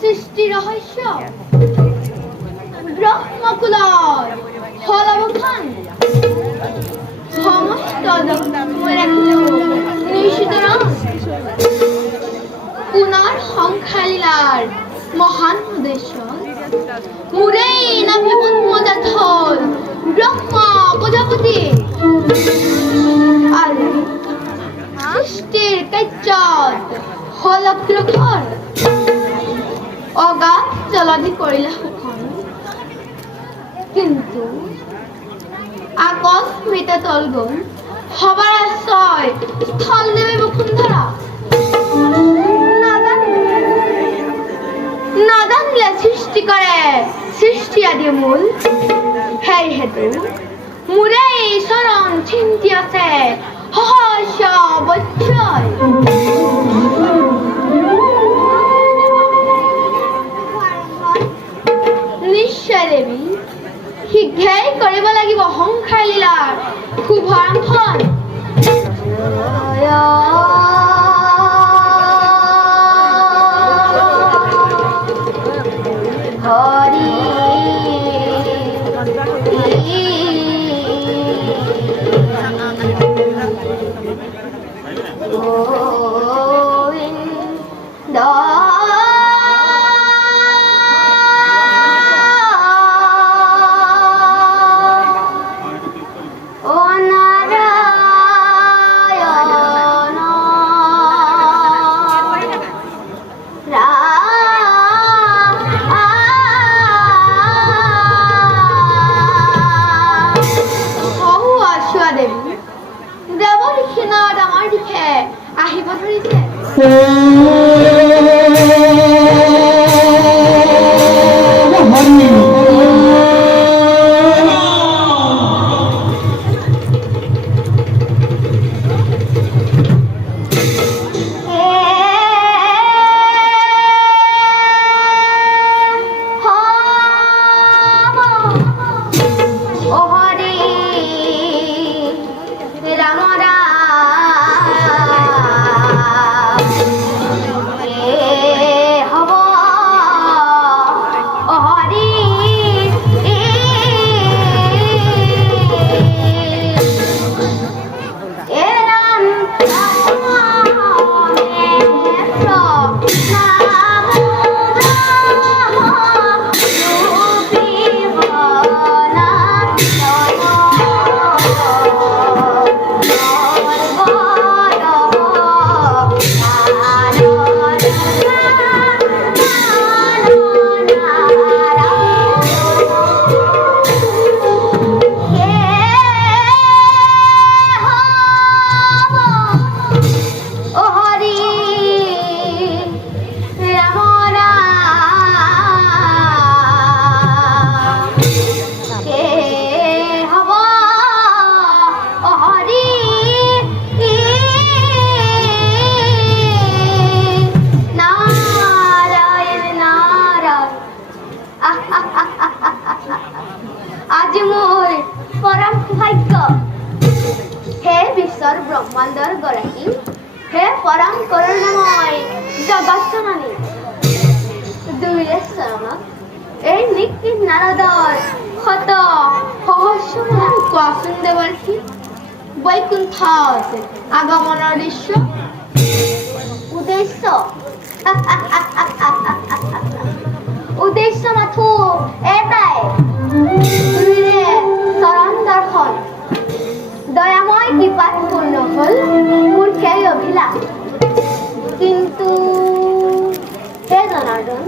সৃষ্টি রহস্য ব্রহ্মকুলৰ হলবখান সমস্ত নিশিতৰণ পুনৰ সংখ্যালীলাৰ মহান উদ্দেশ্য মোৰেই নামে উন্মোদন হল ব্ৰহ্মা প্ৰজাপতি আৰু সৃষ্টিৰ কাৰ্যত হল অগ্ৰসৰ অগাধ জলধি কৰিলে সুখন কিন্তু আকস্মিত তলগুণ হবার আশ্রয় স্থল দেবে বসুন্ধরা না জানিলে সৃষ্টি করে সৃষ্টি আদি মূল সেই হেতু মোৰে চৰণ চিন্তি আছে সহস্য বৎসৰ নিশ্চয় দেৱী শীঘ্ৰেই কৰিব লাগিব সংসাৰ লীলাৰ শুভাৰম্ভণ হৰি গোবিন্দ আহিব ধৰিছে আজি মোৰ পৰম সৌভাগ্য হে বিশ্বৰ ব্ৰহ্মাণ্ডৰ গৰাকী হে পৰম কৰুণাময় জগত জননী দুইৰে চৰণত এই নিকৃত নাৰদৰ শত সহস্ৰ কোৱাচোন দেৱৰ্ষী বৈকুণ্ঠত আগমনৰ দৃশ্য উদ্দেশ্য উদ্দেশ্য মাথো এটাই দুইৰে চৰণ দৰ্শন দয়াময় কৃপাত পূৰ্ণ হল মোৰ সেই অভিলাষ কিন্তু হে জনাৰ্দন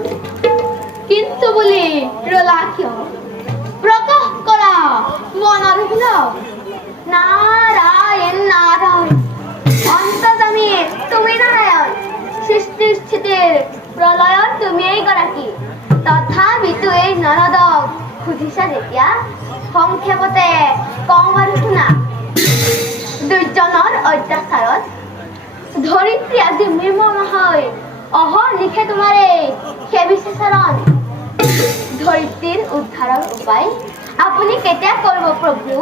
কিন্তু মৃত্যু বুলি ৰলা কিয় প্ৰকাশ কৰা মনৰ ভিতৰত নাৰায়ণ নাৰায়ণ অন্তৰ্যামী তুমি নাৰায়ণ সৃষ্টি স্থিতিৰ প্ৰলয়ৰ তুমিয়েই গৰাকী তথাপিতো এই নৰদক খুজিছা যেতিয়া সংক্ষেপতে কওঁ বাৰু শুনা দুৰ্জনৰ অত্যাচাৰত ধৰিত্ৰী আজি নিৰ্মম হৈ অহৰ্নিশে তোমাৰে সেবিছে চৰণ ধৰিত্ৰীৰ উদ্ধাৰৰ উপায় আপুনি কেতিয়া কৰিব প্ৰভু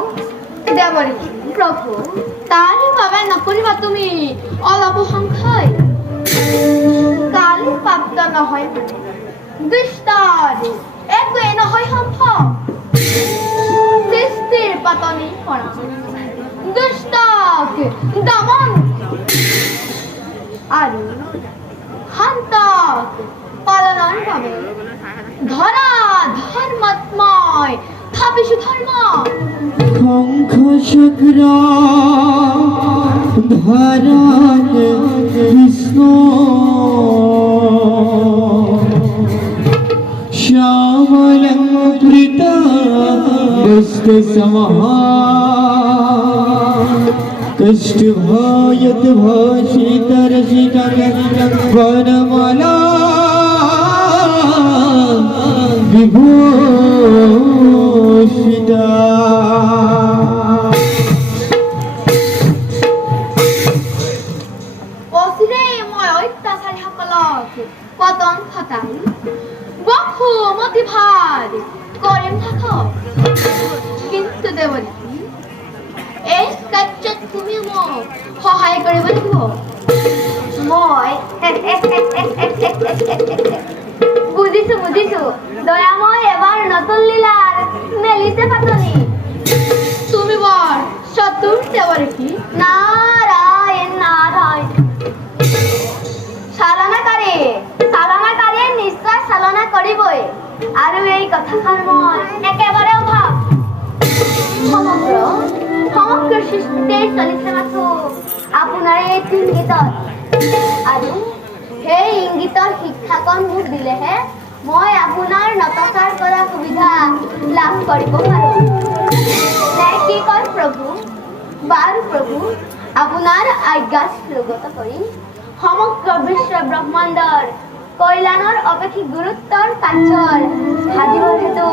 দেৱৰী প্ৰভু তাৰ বাবে নকৰিবা তুমি অলপ সংশয় কালি প্ৰাপ্ত নহয় দুষ্টৰ একোৱে নহয় সম্ভৱ সৃষ্টিৰ পাতনি পৰা দুষ্টক দমন আৰু শান্তক পালনৰ বাবে ধৰা ধৰ্মাত্ময় ভাবিছো ধৰ্ম শঙ্খ চক্র ধারণ কৃষ্ণ শ্যামলঙ্কৃত কষ্ট সমহা কষ্ট ভয়ত ভাষিতর শিকর বনমালা বিভূষিতা অচিৰে মই অত্যাচাৰীসকলক পতন ঘটাই বহুমতি ভাৰ কৰিম থাকক কিন্তু দেৱৰী এই কাৰ্যত তুমি মোক সহায় কৰিব লাগিব মই বুজিছো দয়াময় এবাৰ নতুন লীলাৰ মেলিছে পাতনি তুমি বৰ চতুৰ দেৱৰী নাৰায়ণ নাৰায়ণ চালনাকাৰীয়ে নিশ্চয় চালনা কৰিবই আৰু এই কথাষাৰ মই একেবাৰে অভাৱ সমগ্ৰ সৃষ্টিতে চলিছে মাথো আপোনাৰ এই ইংগিতত আৰু সেই ইংগিতৰ শিক্ষাকণ মোক দিলেহে মই আপোনাৰ নতচাৰ কৰা সুবিধা লাভ কৰিব পাৰোঁ নে কি কয় প্ৰভু বাৰু প্ৰভু আপোনাৰ আজ্ঞা শ্লগত কৰি সমগ্ৰ বিশ্ব ব্ৰহ্মাণ্ডৰ কল্যাণৰ অপেক্ষিক গুৰুত্বৰ কাৰ্যৰ সাধিবৰ হেতু